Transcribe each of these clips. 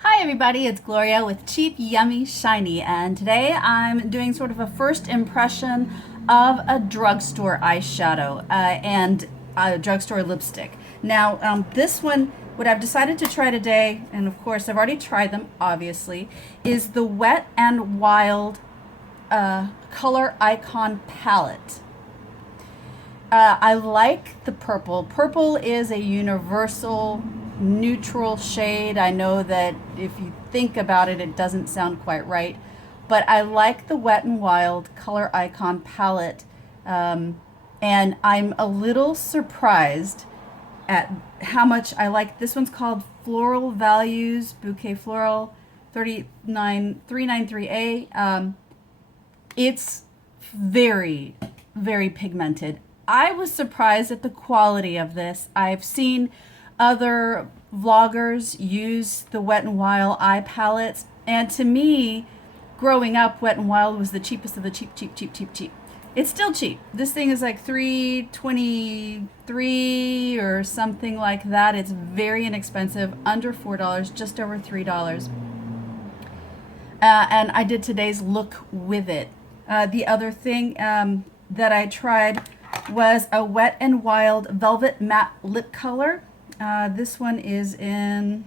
Hi everybody, it's Gloria with Cheap Yummy Shiny, and today I'm doing sort of a first impression of a drugstore eyeshadow and a drugstore lipstick. Now, this one, what I've decided to try today, and of course I've already tried them, obviously, is the Wet and Wild Color Icon Palette. I like the purple. Purple is a universal neutral shade. I know that if you think about it, it doesn't sound quite right, but I like the Wet n Wild Color Icon palette, and I'm a little surprised at how much I like. This one's called Floral Values Bouquet Floral 393A. It's very, very pigmented. I was surprised at the quality of this. I've seen other vloggers use the Wet n Wild eye palettes, and to me, growing up, Wet n Wild was the cheapest of the cheap, cheap, cheap, cheap, cheap. It's still cheap. This thing is like $3.23 or something like that. It's very inexpensive, under $4, just over $3. And I did today's look with it. The other thing that I tried was a Wet n Wild Velvet Matte Lip Color. This one is in,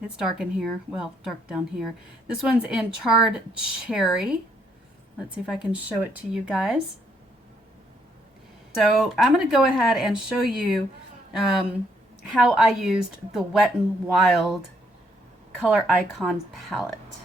it's dark in here, well, dark down here. This one's in Charred Cherry. Let's see if I can show it to you guys. So I'm going to go ahead and show you how I used the Wet n Wild Color Icon palette.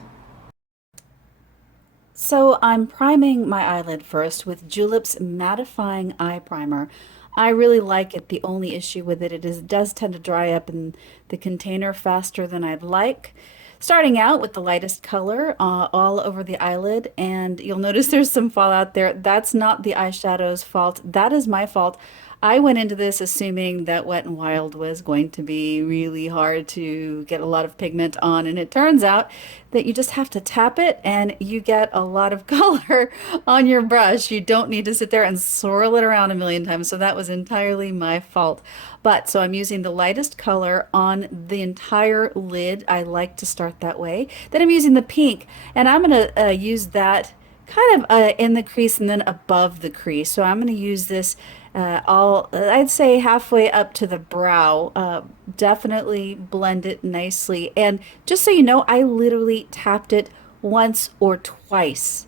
So I'm priming my eyelid first with Julep's mattifying eye primer. I really like it. The only issue with it does tend to dry up in the container faster than I'd like. Starting out with the lightest color all over the eyelid, and you'll notice there's some fallout there. That's not the eyeshadow's fault. That is my fault. I went into this assuming that Wet n Wild was going to be really hard to get a lot of pigment on, and it turns out that you just have to tap it and you get a lot of color on your brush. You don't need to sit there and swirl it around a million times, so that was entirely my fault. But so I'm using the lightest color on the entire lid. I like to start that way. Then I'm using the pink, and I'm going to use that kind of in the crease and then above the crease. So I'm going to use this I'd say halfway up to the brow. Definitely blend it nicely. And just so you know, I literally tapped it once or twice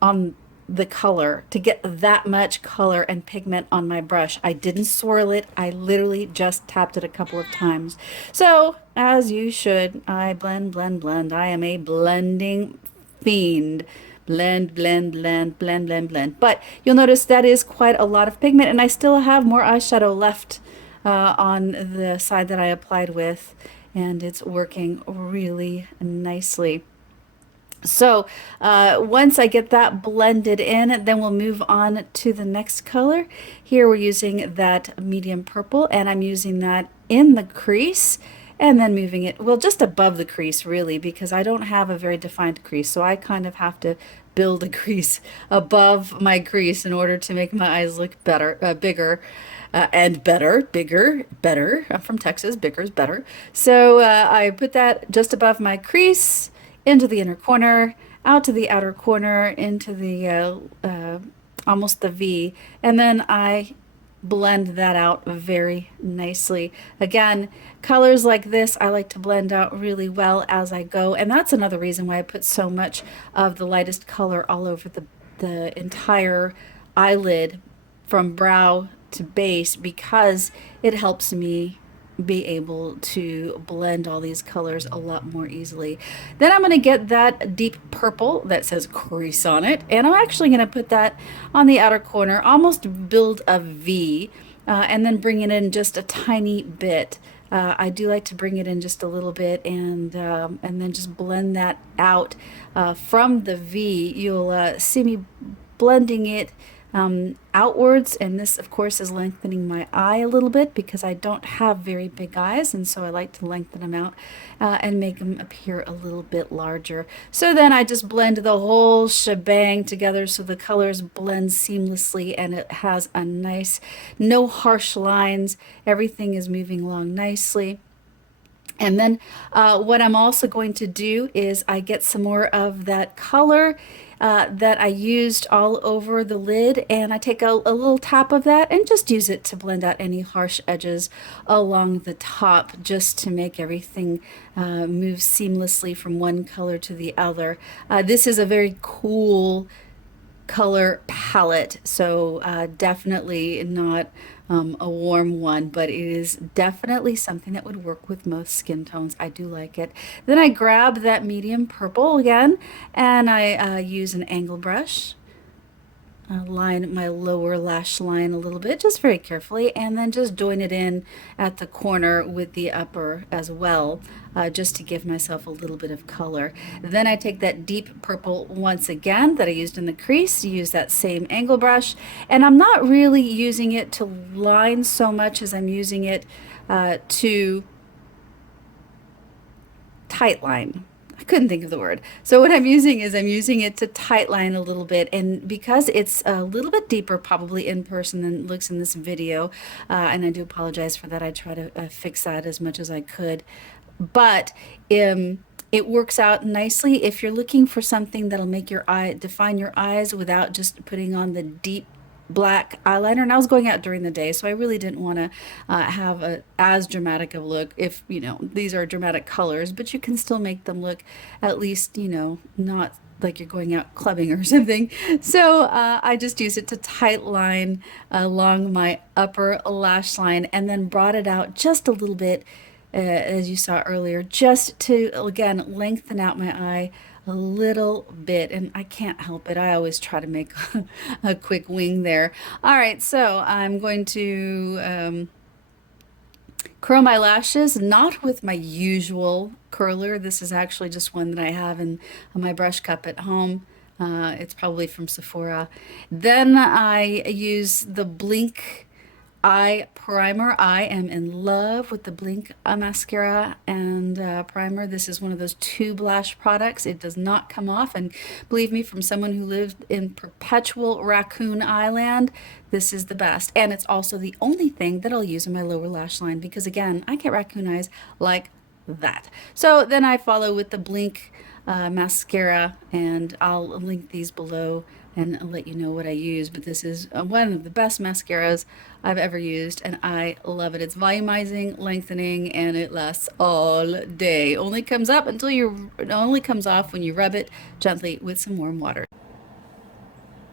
on the color to get that much color and pigment on my brush. I didn't swirl it. I literally just tapped it a couple of times. So, as you should, I blend, blend, blend. I am a blending fiend. Blend, blend, blend, blend, blend, blend. But you'll notice that is quite a lot of pigment, and I still have more eyeshadow left on the side that I applied with, and it's working really nicely. So once I get that blended in, then we'll move on to the next color. Here we're using that medium purple, and I'm using that in the crease and then moving it, well, just above the crease really, because I don't have a very defined crease. So I kind of have to build a crease above my crease in order to make my eyes look better, bigger. And better, bigger, better. I'm from Texas, bigger is better. So I put that just above my crease, into the inner corner, out to the outer corner, into the almost the V, and then I blend that out very nicely. Again, colors like this I like to blend out really well as I go, and that's another reason why I put so much of the lightest color all over the entire eyelid from brow to base, because it helps me be able to blend all these colors a lot more easily. Then I'm going to get that deep purple that says crease on it, and I'm actually going to put that on the outer corner, almost build a V, and then bring it in just a tiny bit. I do like to bring it in just a little bit, and then just blend that out from the V. You'll see me blending it outwards, and this of course is lengthening my eye a little bit because I don't have very big eyes, and so I like to lengthen them out and make them appear a little bit larger. So then I just blend the whole shebang together so the colors blend seamlessly, and it has a nice, no harsh lines. Everything is moving along nicely. And then what I'm also going to do is I get some more of that color that I used all over the lid, and I take a little tap of that and just use it to blend out any harsh edges along the top, just to make everything move seamlessly from one color to the other. This is a very cool color palette. So definitely not a warm one, but it is definitely something that would work with most skin tones. I do like it. Then I grab that medium purple again, and I use an angle brush, line my lower lash line a little bit, just very carefully, and then just join it in at the corner with the upper as well, just to give myself a little bit of color. Then I take that deep purple once again that I used in the crease, use that same angle brush, and I'm not really using it to line so much as I'm using it to tight line. I couldn't think of the word. So what I'm using is I'm using it to tight line a little bit, and because it's a little bit deeper probably in person than it looks in this video, and I do apologize for that. I try to fix that as much as I could, but it works out nicely if you're looking for something that'll make your eye define your eyes without just putting on the deep black eyeliner. And I was going out during the day, so I really didn't want to have as dramatic of a look. If these are dramatic colors, but you can still make them look at least not like you're going out clubbing or something. So I just use it to tight line along my upper lash line, and then brought it out just a little bit, as you saw earlier, just to again lengthen out my eye a little bit. And I can't help it, I always try to make a quick wing there. All right, so I'm going to curl my lashes, not with my usual curler. This is actually just one that I have in my brush cup at home. It's probably from Sephora. Then I use the Blink eye primer. I am in love with the Blink mascara and primer. This is one of those tube lash products. It does not come off, and believe me, from someone who lived in perpetual raccoon island, this is the best. And it's also the only thing that I'll use in my lower lash line, because again, I get raccoon eyes like that. So then I follow with the Blink mascara, and I'll link these below and let you know what I use. But this is one of the best mascaras I've ever used, and I love it. It's volumizing, lengthening, and it lasts all day. Only comes up until it only comes off when you rub it gently with some warm water.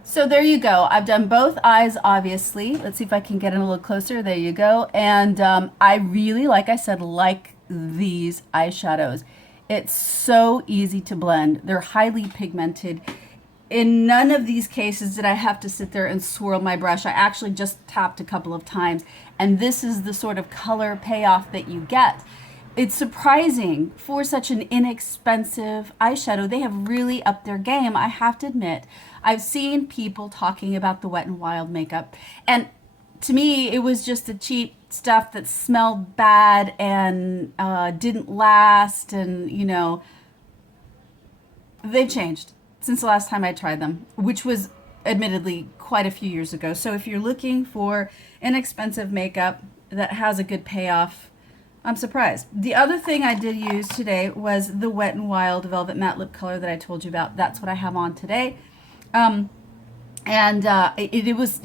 So there you go. I've done both eyes, obviously. Let's see if I can get in a little closer. There you go. And I really, like I said, like these eyeshadows. It's so easy to blend. They're highly pigmented. In none of these cases did I have to sit there and swirl my brush. I actually just tapped a couple of times, and this is the sort of color payoff that you get. It's surprising for such an inexpensive eyeshadow. They have really upped their game, I have to admit. I've seen people talking about the Wet n Wild makeup, and to me it was just the cheap stuff that smelled bad and didn't last, and they've changed since the last time I tried them, which was admittedly quite a few years ago. So if you're looking for inexpensive makeup that has a good payoff, I'm surprised. The other thing I did use today was the Wet n Wild Velvet Matte Lip Color that I told you about. That's what I have on today. It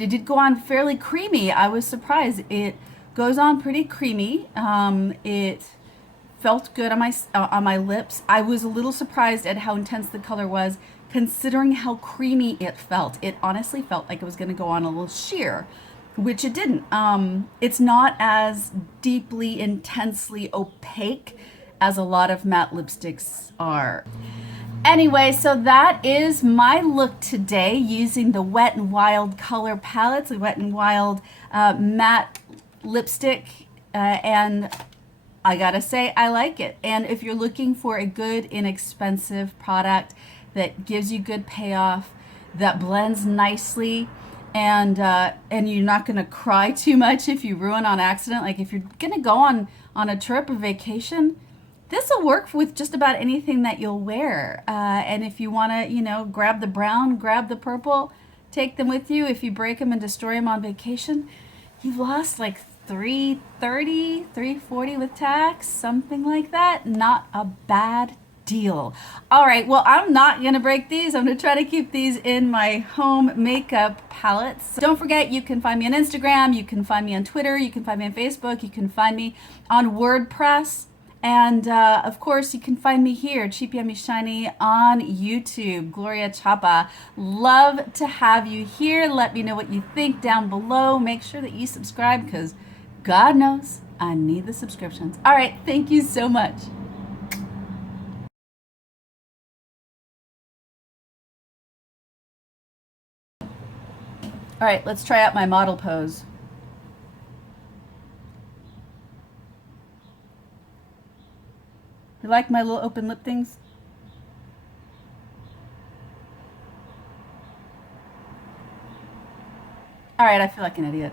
did go on fairly creamy. I was surprised. It goes on pretty creamy. It felt good on my lips. I was a little surprised at how intense the color was, considering how creamy it felt. It honestly felt like it was going to go on a little sheer, which it didn't. It's not as deeply, intensely opaque as a lot of matte lipsticks are. Anyway, so that is my look today using the Wet n Wild color palettes, the Wet n Wild matte lipstick, and I gotta say, I like it. And if you're looking for a good, inexpensive product that gives you good payoff, that blends nicely, and you're not gonna cry too much if you ruin on accident. Like if you're gonna go on a trip or vacation, this will work with just about anything that you'll wear. And if you wanna, grab the brown, grab the purple, take them with you. If you break them and destroy them on vacation, You've lost like 330, 340 with tax, something like that. Not a bad deal. All right, well, I'm not going to break these. I'm going to try to keep these in my home makeup palettes. Don't forget, you can find me on Instagram, you can find me on Twitter, you can find me on Facebook, you can find me on WordPress. And of course, you can find me here, Cheapy Yummy Shiny, on YouTube, Gloria Chapa. Love to have you here. Let me know what you think down below. Make sure that you subscribe because God knows I need the subscriptions. All right, thank you so much. All right, let's try out my model pose. You like my little open lip things? All right, I feel like an idiot.